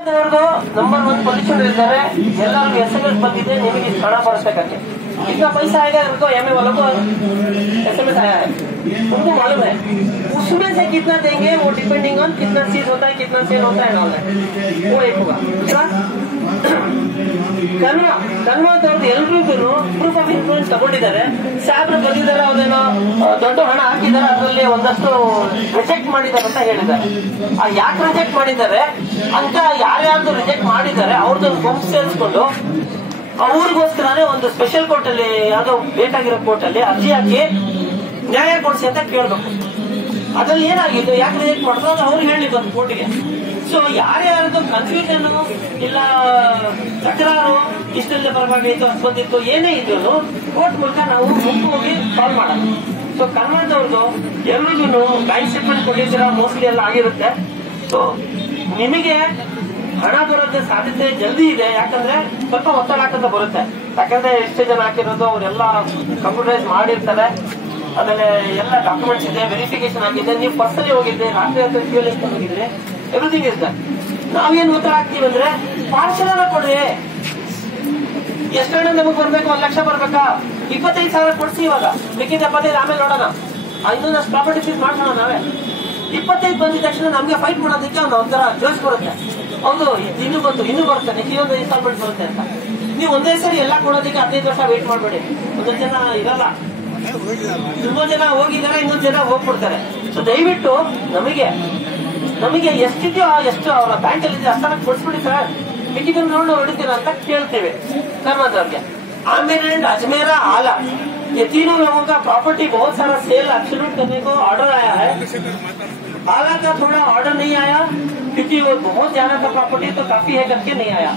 Number 1 position ಇದ್ದಾರೆ ಎಲ್ಲರಿಗೂ SMS ಬಂದಿದೆ ನಿಮಗೆ ಹಣ ಬರಬೇಕಂತೆ कितना पैसा आएगा उनको एमए वालों को SMS आया है उनको मालूम है उसमें से कितना देंगे वो डिपेंडिंग ऑन कितना सीज होता है कितना सेल होता है वो एक होगा ಕನ್ವರ್ಟ್ ಎಲ್ರಿಗೂ ಪ್ರೂಫ್ ಆಫ್ ಇನ್ಫ್ಲೂಯೆನ್ಸ್ ತಗೊಂಡಿದ್ದಾರೆ ಸಾಹೇಬ್ರು ಬಂದಿದ್ದಾರೆ ಅದೇನೋ ದೊಡ್ಡ ಹಣ ಹಾಕಿದ್ದಾರೆ ಅದರಲ್ಲಿ ಒಂದಷ್ಟು ರಿಜೆಕ್ಟ್ ಮಾಡಿದ್ದಾರೆ ಅಂತ ಹೇಳಿದ್ದಾರೆ ಯಾಕೆ ರಿಜೆಕ್ಟ್ ಮಾಡಿದ್ದಾರೆ ಅಂತ ಯಾರ್ಯಾರ್ದು ರಿಜೆಕ್ಟ್ ಮಾಡಿದ್ದಾರೆ ಅವ್ರದ್ದೊಂದು ಗುಂಪು ಸೇರಿಸ್ಕೊಂಡು ಅವ್ರಿಗೋಸ್ಕರನೇ ಒಂದು ಸ್ಪೆಷಲ್ ಕೋರ್ಟ್ ಅಲ್ಲಿ ಯಾವ್ದೋ ಬೇಕಾಗಿರೋ ಕೋರ್ಟ್ ಅಲ್ಲಿ ಅರ್ಜಿ ಹಾಕಿ ನ್ಯಾಯ ಕೊಡಿಸಿ ಅಂತ ಕೇಳ್ಬೇಕು ಅದ್ರಲ್ಲಿ ಏನಾಗಿತ್ತು ಯಾಕೆ ರಿಜೆಕ್ಟ್ ಮಾಡಿದ್ರು ಅದು ಅವ್ರಿಗೆ ಹೇಳಿ ಬಂದು ಕೋರ್ಟ್ಗೆ ಸೊ ಯಾರ್ಯಾರ್ದು ಕನ್ಫ್ಯೂಷನ್ ಇಲ್ಲ ತಕರಾರು ಇಷ್ಟೆಲ್ಲ ಬರಬೇಕಾಗಿತ್ತು ಅಂತ ಬಂದಿತ್ತು ಏನೇ ಇದ್ರು ಕೋರ್ಟ್ ಮೂಲಕ ನಾವು ಮುಕ್ಕು ಹೋಗಿ ಸಾಲ್ವ್ ಮಾಡೋಣ ಸೊ ಕನ್ವರ್ಟ್ ಅವ್ರದ್ದು ಎಲ್ರಿಗೂ ಬ್ಯಾಂಕ್ ಸ್ಟೇಟ್ಮೆಂಟ್ ಕೊಟ್ಟಿದ್ದೀರಾ ಮೋಸ್ಟ್ಲಿ ಎಲ್ಲ ಆಗಿರುತ್ತೆ ಸೊ ನಿಮಗೆ ಹಣ ಬರೋದ ಸಾಧ್ಯತೆ ಜಲ್ದಿ ಇದೆ ಯಾಕಂದ್ರೆ ಸ್ವಲ್ಪ ಒತ್ತಡ ಹಾಕಂತ ಬರುತ್ತೆ ಯಾಕಂದ್ರೆ ಎಷ್ಟೇ ಜನ ಹಾಕಿರೋದು ಅವರೆಲ್ಲ ಕಂಪ್ಯೂಟರೈಸ್ ಮಾಡಿರ್ತಾರೆ ಆಮೇಲೆ ಎಲ್ಲ ಡಾಕ್ಯುಮೆಂಟ್ಸ್ ಇದೆ ವೆರಿಫಿಕೇಶನ್ ಆಗಿದೆ ನೀವು ಪರ್ಸನಲಿ ಹೋಗಿದ್ದೆ ರಾತ್ರಿ ಫ್ಯೂಲ್ ಎಷ್ಟು ಹೋಗಿದ್ರೆ ಎವ್ರಿಥಿಂಗ್ ಇರುತ್ತೆ ನಾವೇನ್ ಒತ್ತಡ ಹಾಕ್ತೀವಿ ಅಂದ್ರೆ ಪಾರ್ಸಲ್ ಕೊಡ್ರಿ ಎಷ್ಟು ಹಣ ನಮಗ್ ಬರ್ಬೇಕು 1 ಲಕ್ಷ ಬರ್ಬೇಕಾ 25,000 ಕೊಡ್ಸಿ ಇವಾಗ ಬೇಕಿದ್ರೆ 75 ಆಮೇಲೆ ನೋಡೋಣ ಇನ್ನೊಂದಷ್ಟು ಪ್ರಾಪರ್ಟಿ ಸೀಸ್ ಮಾಡೋಣ ನಾವೇ 25 ಬಂದಿದ ತಕ್ಷಣ ನಮ್ಗೆ ಫೈಟ್ ಮಾಡೋದಕ್ಕೆ ಒಂಥರ ಜೋಶ್ ಬರುತ್ತೆ ಹೌದು ಇನ್ನೂ ಬರುತ್ತೆ ನೆಕ್ಸ್ಟ್ ಇನ್ನೊಂದು ಇನ್ಸ್ಟಾಲ್ಮೆಂಟ್ ಬರುತ್ತೆ ಅಂತ ನೀವು ಒಂದೇ ಸರಿ ಎಲ್ಲ ಕೊಡೋದಕ್ಕೆ 15 ವರ್ಷ ವೇಟ್ ಮಾಡಬೇಡಿ ಒಂದೊಂದು ಜನ ಇರಲ್ಲ ತುಂಬಾ ಜನ ಹೋಗಿದ್ದಾರೆ ಇನ್ನೊಂದು ಜನ ಹೋಗ್ಬಿಡ್ತಾರೆ ಸೊ ದಯವಿಟ್ಟು ನಮಗೆ ಎಷ್ಟಿದೆಯೋ ಎಷ್ಟು ಅವರ ಬ್ಯಾಂಕ್ ಅಲ್ಲಿ ಇದೆ ಅಷ್ಟನ್ನ ಕೊಡಿಸ್ಬಿಡಿ ಸರ್ ಮಿಕ್ಕಿದ ನೋಡಿ ಹೊಡಿತೀರಾ ಅಂತ ಕೇಳ್ತೇವೆ ಕರ್ನಾಟಕ आमिर एंड अजमेरा आला ये तीनों लोगों का प्रॉपर्टी बहुत सारा सेल एब्सोल्यूट करने को ऑर्डर आया है आला का थोड़ा ऑर्डर नहीं आया क्योंकि वो बहुत ज्यादा का प्रॉपर्टी तो काफी है करके नहीं आया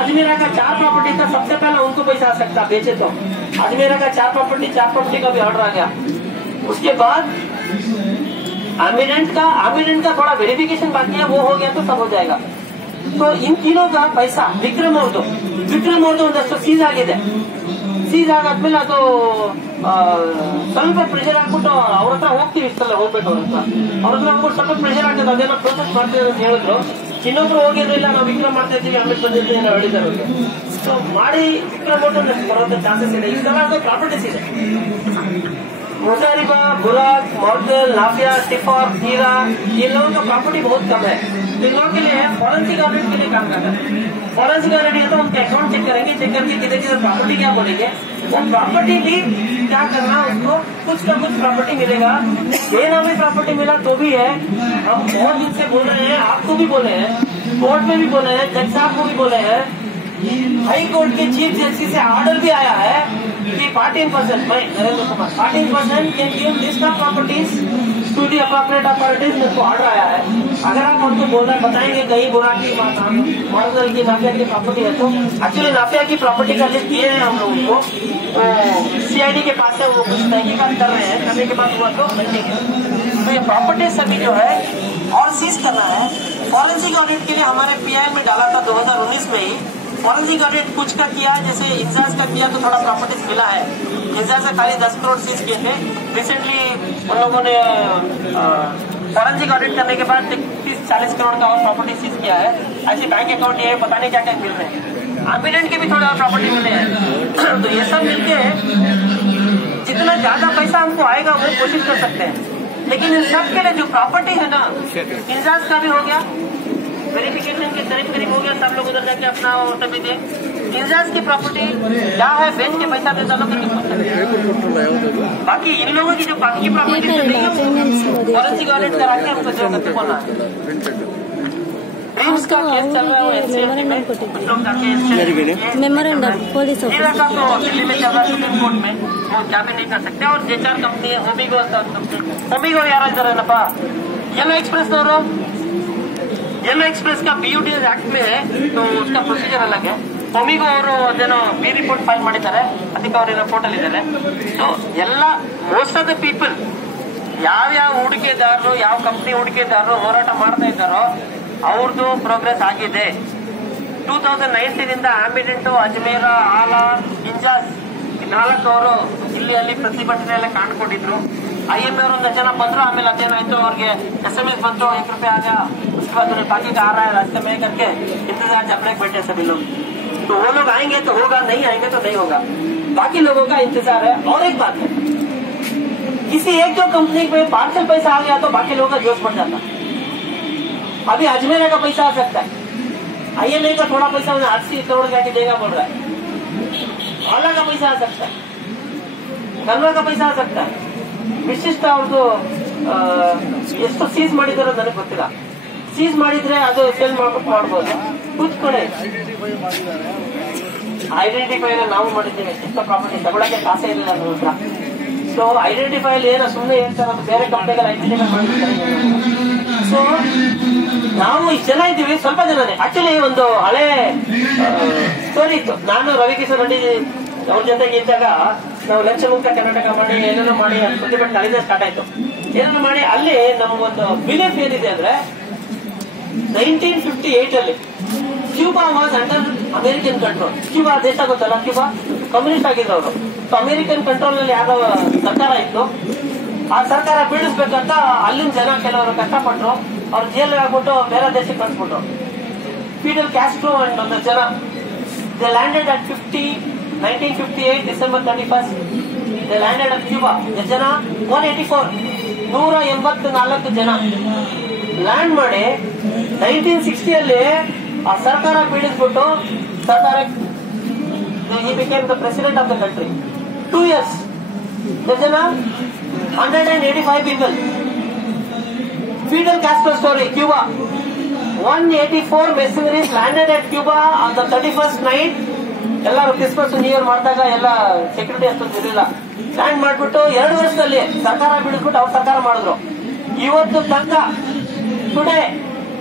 अजमेरा का 4 प्रॉपर्टी था सबसे पहले उनको पैसा आ सकता बेचे तो अजमेरा का 4 प्रॉपर्टी का भी ऑर्डर आ गया उसके बाद आमिरेंट का थोड़ा वेरिफिकेशन बाकी है वो हो गया तो सब हो जाएगा तो इन तीनों का पैसा विक्रम ಅವ್ರದ್ದು ಒಂದಷ್ಟು ಸೀಸ್ ಆಗಿದೆ ಸೀಸ್ ಆಗಾದ್ಮೇಲೆ ಅದು ಸ್ವಲ್ಪ ಪ್ರೆಷರ್ ಹಾಕ್ಬಿಟ್ಟು ಅವ್ರ ಹತ್ರ ಹೋಗ್ತೀವಿ ಇಷ್ಟಲ್ಲ ಹೋಗ್ಬೇಕು ಅವ್ರ ಹತ್ರ ಹೋಗ್ಬಿಟ್ಟು ಸ್ವಲ್ಪ ಪ್ರೆಷರ್ ಆಗ್ತದೆ ಅದೇನೋ ಪ್ರೋಸೆಸ್ ಮಾಡ್ತೀವಿ ಅಂತ ಹೇಳಿದ್ರು ಇನ್ನೊಬ್ರು ಹೋಗಿರ್ಲಿಲ್ಲ ನಾವು ವಿಕ್ರಮ್ ಮಾಡ್ತಾ ಇದ್ದೀವಿ ಆಮೇಲೆ ಬಂದಿರ್ತೀವಿ ನಾವು ಹೇಳಿದ್ದಾರೆ ಅವ್ರಿಗೆ ಸೊ ಮಾಡಿ ವಿಕ್ರಮ್ ಒಂದಷ್ಟು ಬರೋದ ಚಾನ್ಸಸ್ ಇದೆ ಇಷ್ಟೆಲ್ಲ ಅದು ಪ್ರಾಪರ್ಟೀಸ್ ಇದೆ मुजारिबा बुराक मॉडल नाफिया टिफॉर हीरा ये लोगों का प्रॉपर्टी बहुत कम है तो इन लोगों के लिए फॉरेंसिक ऑडिट के लिए काम करता है फॉरेंसिक ऑडिट तो उनके अकाउंट चेक करेंगे चेक करके किधर प्रॉपर्टी क्या बोलेंगे वो प्रॉपर्टी भी क्या करना उसको कुछ ना कुछ प्रॉपर्टी मिलेगा ये ना भी प्रॉपर्टी मिला तो भी है हम बहुत दिन से बोल रहे हैं आपको भी बोले हैं कोर्ट में भी बोले हैं जज साहब को भी बोले हैं हाई कोर्ट के चीफ जस्टिस से ऑर्डर भी आया है कि 14% Narendra Kumar 14% can give list of properties to the appropriate authorities मेरे को ऑर्डर आया है अगर आप हमको बोल रहे बताएंगे कहीं बुरा की मॉडल की नाफिया की प्रॉपर्टी है तो एक्चुअली नाफिया की प्रॉपर्टी का लिस्ट दिए हैं हम लोगों को सीआईडी के पास है वो कुछ तहकीकात कर रहे हैं करने के बाद हुआ तो बैठेंगे तो ये प्रॉपर्टी सभी जो है और सीज करना है फॉरेंसिक ऑडिट के लिए हमारे पीआई में डाला था 2019 में ही फॉरेंसिक ऑडिट कुछ का किया जैसे इंसास का किया तो थोड़ा प्रॉपर्टीज मिला है इंसास से खाली 10 करोड़ सीज किए थे रिसेंटली उन लोगों ने फॉरेंसिक ऑडिट करने के बाद 30-40 करोड़ का और प्रॉपर्टी सीज किया है ऐसे बैंक अकाउंट ये पता नहीं क्या क्या मिल रहे हैं आमिरेंट के भी थोड़े और प्रॉपर्टी मिले हैं तो ये सब मिलके जितना ज्यादा पैसा हमको आएगा वो कोशिश कर सकते हैं लेकिन इन सब के लिए जो प्रॉपर्टी है ना इंसास का भी हो गया वेरिफिकेशन के करीब हो गया सब लोग उधर जाके अपना तभी दे इंजाज की प्रॉपर्टी क्या है बेच के पैसा दे डालो बाकी इन लोगों की जो बाकी की प्रॉपर्टी नहीं है फॉरेंसिक ऑडिट करा के हमको जो करके बोलना है ड्रीम्स का केस चल रहा है एनसीएलटी में लोग जाके मेमोरेंडम पुलिस ऑफिसर का तो दिल्ली में चल रहा है सुप्रीम कोर्ट में वो क्या भी नहीं कर सकते और जे4 कंपनी है होमिगो यार इधर येलो एक्सप्रेस का BUT एक्ट में है तो उसका प्रोसीजर अलग है होमिगो ಅವರು ಅದೇನೋ ಬಿ ರಿಪೋರ್ಟ್ ಫೈಲ್ ಮಾಡಿದ್ದಾರೆ ಅದಕ್ಕೆ ಅವರೆಲ್ಲ ಫೋಟೋ ಇದ್ದಾರೆ ಸೊ ಎಲ್ಲ ಮೋಸ್ಟ್ ಆಫ್ ದ ಪೀಪಲ್ ಯಾವ ಹೂಡಿಕೆದಾರರು ಯಾವ ಕಂಪನಿ ಹೂಡಿಕೆದಾರರು ಹೋರಾಟ ಮಾಡ್ತಾ ಇದ್ದಾರೋ ಅವ್ರದ್ದು ಪ್ರೋಗ್ರೆಸ್ ಆಗಿದೆ 2019 ರಿಂದ ಆಂಬಿಡೆಂಟ್ ಅಜ್ಮೇರಾ ಆಲಾ ಇಂಜಾಸ್ 4 ಅವರು ಇಲ್ಲಿ ಅಲ್ಲಿ ಪ್ರತಿಭಟನೆ ಎಲ್ಲ ಕಾಣ್ಕೊಂಡಿದ್ರು IMA ಒಂದು ಜನ ಬಂದ್ರು ಆಮೇಲೆ ಅದೇನಾಯ್ತು ಅವ್ರಿಗೆ SMS ಬಂತು ₹1 आ गया उसके बहादुर पाकि का आ रहा है रास्ते में करके इंतजार चपड़े बैठे सभी लोग। तो वो लोग आएंगे तो होगा, नहीं आएंगे तो नहीं होगा, बाकी लोगों का इंतजार है। और एक बात है, किसी एक दो कंपनी पे पार्सल पैसा आ गया तो बाकी लोगों का जोश बढ़ जाता। अभी अजमेर का पैसा आ सकता है, INA का थोड़ा पैसा उन्हें 80 करोड़ जाके देगा बोल रहा है, आला का पैसा आ सकता है, ಕನ್ನಡ का पैसा आ सकता है, ವಿಶಿಷ್ಟ ಅವ್ರದ್ದು ಎಷ್ಟು ಸೀಸ್ ಮಾಡಿದಾರೋ ನನಗೆ ಗೊತ್ತಿಲ್ಲ. ಸೀಸ್ ಮಾಡಿದ್ರೆ ಅದು ಸೇಲ್ ಮಾಡ್ಬಿಟ್ಟು ಮಾಡ್ಬೋದು. ಕೂತ್ಕೊಳ್ಳಿ, ಐಡೆಂಟಿಫೈ ನಾವು ಮಾಡಿದ್ದೀವಿ, ಎಷ್ಟು ಪ್ರಾಪರ್ಟಿ ತಗೊಳಕ್ಕೆ ಕಾಸೇ ಇಲ್ಲ ನನ್ನ ಹತ್ರ. ಸೊ ಐಡೆಂಟಿಫೈ ಏನೋ ಸುಮ್ಮನೆ ಹೇಳ್ತಾರೆ, ಅದು ಬೇರೆ ಕಂಪ್ನಿಗಳು ಐಡೆಂಟಿಫೈ ಮಾಡಿರ್ತಾರೆ. ಸೊ ನಾವು ಇಷ್ಟು ಜನ ಇದ್ದೀವಿ, ಸ್ವಲ್ಪ ಜನನೇ. ಆಕ್ಚುಲಿ ಒಂದು ಹಳೆ ಸ್ಟೋರಿ ಇತ್ತು. ನಾನು ರವಿಕಿಶೋರ್ ರೆಡ್ಡಿ ಅವ್ರ ಜೊತೆಗೆ ಇದ್ದಾಗ ನಾವು ಲಂಚ ಮುಕ್ತ ಕರ್ನಾಟಕ ಮಾಡಿ ಏನೇನೋ ಮಾಡಿ ಪ್ರತಿಭಟನೆ ಅಲ್ಲಿಂದ ಸ್ಟಾರ್ಟ್ ಆಯ್ತು. ಏನೇನೋ ಮಾಡಿ ಅಲ್ಲಿ ನಮಗೊಂದು ಬಿಲೀಫ್ ಏನಿದೆ ಅಂದ್ರೆ 1958 ಅಲ್ಲಿ Cuba was under American control. Cuba ದೇಶ ಗೊತ್ತಲ್ಲ, ಕ್ಯೂಬಾ ಕಮ್ಯುನಿಸ್ಟ್ ಆಗಿದ್ರು ಅವರು. ಅಮೆರಿಕನ್ ಕಂಟ್ರೋಲ್ ನಲ್ಲಿ ಯಾವ ಸರ್ಕಾರ ಇತ್ತು, ಆ ಸರ್ಕಾರ ಬೀಳಿಸ್ಬೇಕಂತ ಅಲ್ಲಿನ ಜನ ಕೆಲವರು ಕಷ್ಟಪಟ್ಟರು. ಅವ್ರು ಜೈಲ್ ಆಗ್ಬಿಟ್ಟು ಬೇರೆ ದೇಶಕ್ಕೆ ಕಳಿಸ್ಬಿಟ್ರು. ಫಿಡೆಲ್ ಕ್ಯಾಸ್ಟ್ರೋ ಅಂಡ್ ಒಂದು ಜನ they landed at 1958 December 31st they landed at Cuba. ಎಷ್ಟು ಜನ? 184 ಜನ ಲ್ಯಾಂಡ್ ಮಾಡಿ 1960 ಅಲ್ಲಿ ಆ ಸರ್ಕಾರ ಬೀಳಿಸ್ಬಿಟ್ಟು ಸರ್ಕಾರ he became the president of the country. 2 years. ಎಷ್ಟು ಜನ? 185 people. Fidel Castro story, Cuba. 184 mercenaries landed at Cuba on the 31st night. ಎಲ್ಲರೂ ಕ್ರಿಸ್ಮಸ್ ನ್ಯೂ ಇಯರ್ ಮಾಡಿದಾಗ ಎಲ್ಲ ಸೆಕ್ಯೂರಿಟಿ ಅಷ್ಟೊಂದು ಇರಲಿಲ್ಲ. ಲ್ಯಾಂಡ್ ಮಾಡ್ಬಿಟ್ಟು 2 ವರ್ಷದಲ್ಲಿ ಸರ್ಕಾರ ಬಿಡಿಸ್ಬಿಟ್ಟು ಅವ್ರ ಸರ್ಕಾರ ಮಾಡಿದ್ರು. ಇವತ್ತು ತನಕ ಟುಡೇ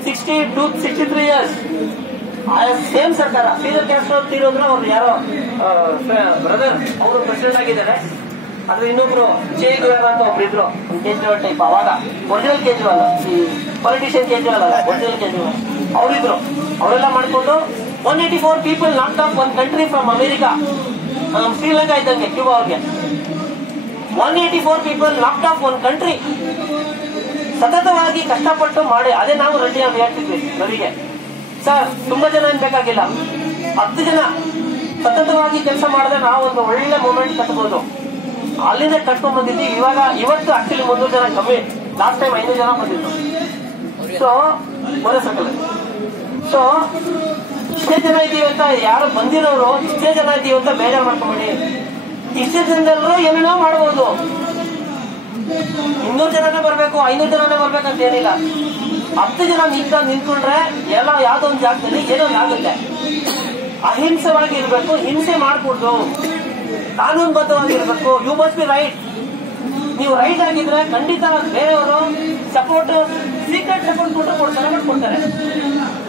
63 years ಸೇಮ್ ಸರ್ಕಾರ. ಫಿಡೆಲ್ ಕ್ಯಾಸ್ಟ್ರೋ ತೀರೋದ್ರೆ ಅವ್ರು ಯಾರೋ ಬ್ರದರ್, ಅವರು ಪ್ರೆಸಿಡೆಂಟ್ ಆಗಿದ್ದಾರೆ. ಆದ್ರೆ ಇನ್ನೊಬ್ರು ಚೇ ಗುವೆರಾ ಅಂತ ಒಬ್ರು ಇದ್ರು, ಕೇಜ್ರಿವಾಲ್ ಟೈಪ್. ಅವಾಗ ಒರಿಜಿನಲ್ ಕೇಜ್ರಿವಾಲ್, ಈ ಪೊಲಿಟಿಷಿಯನ್ ಕೇಜ್ರಿವಾಲ್ ಅಲ್ಲ, ಒರಿಜಿನಲ್ ಕೇಜ್ರಿವಾಲ್ ಅವರಿದ್ರು. ಅವರೆಲ್ಲ ಮಾಡ್ಕೊಂಡು 184 people knocked off one country from America. Sri Lanka ಇದ್ದಂಗೆ ಕ್ಯೂಬಾ ಅವ್ರಿಗೆ 184 people knocked off one country. ಸತತವಾಗಿ ಕಷ್ಟಪಟ್ಟು ಮಾಡಿ. ಅದೇ ನಾವು ರೆಡ್ಡಿ ಅವ್ರು ಹೇಳ್ತಿದ್ವಿ ರವಿಗೆ, ಸರ್ ತುಂಬಾ ಜನ ಏನ್ ಬೇಕಾಗಿಲ್ಲ, 10 ಜನ ಸತತವಾಗಿ ಕೆಲಸ ಮಾಡಿದ್ರೆ ನಾವು ಒಂದು ಒಳ್ಳೆ ಮೂಮೆಂಟ್ ಕಟ್ಬೋದು. ಅಲ್ಲಿಂದ ಕಟ್ಕೊಂಡ್ ಬಂದಿದ್ವಿ. ಇವತ್ತು ಆಕ್ಚುಲಿ 300 ಜನ ಕಮ್ಮಿ. ಲಾಸ್ಟ್ ಟೈಮ್ 500 ಜನ ಬಂದಿತ್ತು. ಸೊ ಮೊದಲ ಸರ್ಕಲ್. ಸೊ ಇಷ್ಟೇ ಜನ ಇದೀವಿ ಅಂತ ಯಾರು ಬಂದಿರೋರು ಇಷ್ಟೇ ಜನ ಇದೀವಿ ಅಂತ ಬೇಜಾರು ಮಾಡ್ಕೊಂಬಿಡಿ. ಇಷ್ಟೇ ಜನದಲ್ಲರೂ ಏನೇನೋ ಮಾಡ್ಬೋದು. 200 ಜನನೇ ಬರ್ಬೇಕು, 500 ಜನನೇ ಬರ್ಬೇಕಂತ ಏನಿಲ್ಲ. 10 ಜನ ನಿಂತ್ಕೊಂಡ್ರೆ ಎಲ್ಲ ಯಾವ್ದೋ ಒಂದು ಜಾಗದಲ್ಲಿ ಏನೋ ಆಗುತ್ತೆ. ಅಹಿಂಸವಾಗಿ ಇರ್ಬೇಕು, ಹಿಂಸೆ ಮಾಡ್ಕೊಡ್ದು, ಕಾನೂನುಬದ್ಧವಾಗಿರ್ಬೇಕು. You must be right. ನೀವು ರೈಟ್ ಆಗಿದ್ರೆ ಖಂಡಿತ ಬೇರೆಯವರು ಸಪೋರ್ಟ್, ಸೀಕ್ರೆಟ್ ಸಪೋರ್ಟ್ ಕೊಟ್ಟರೆ ಕೊಡ್ತಾರೆ.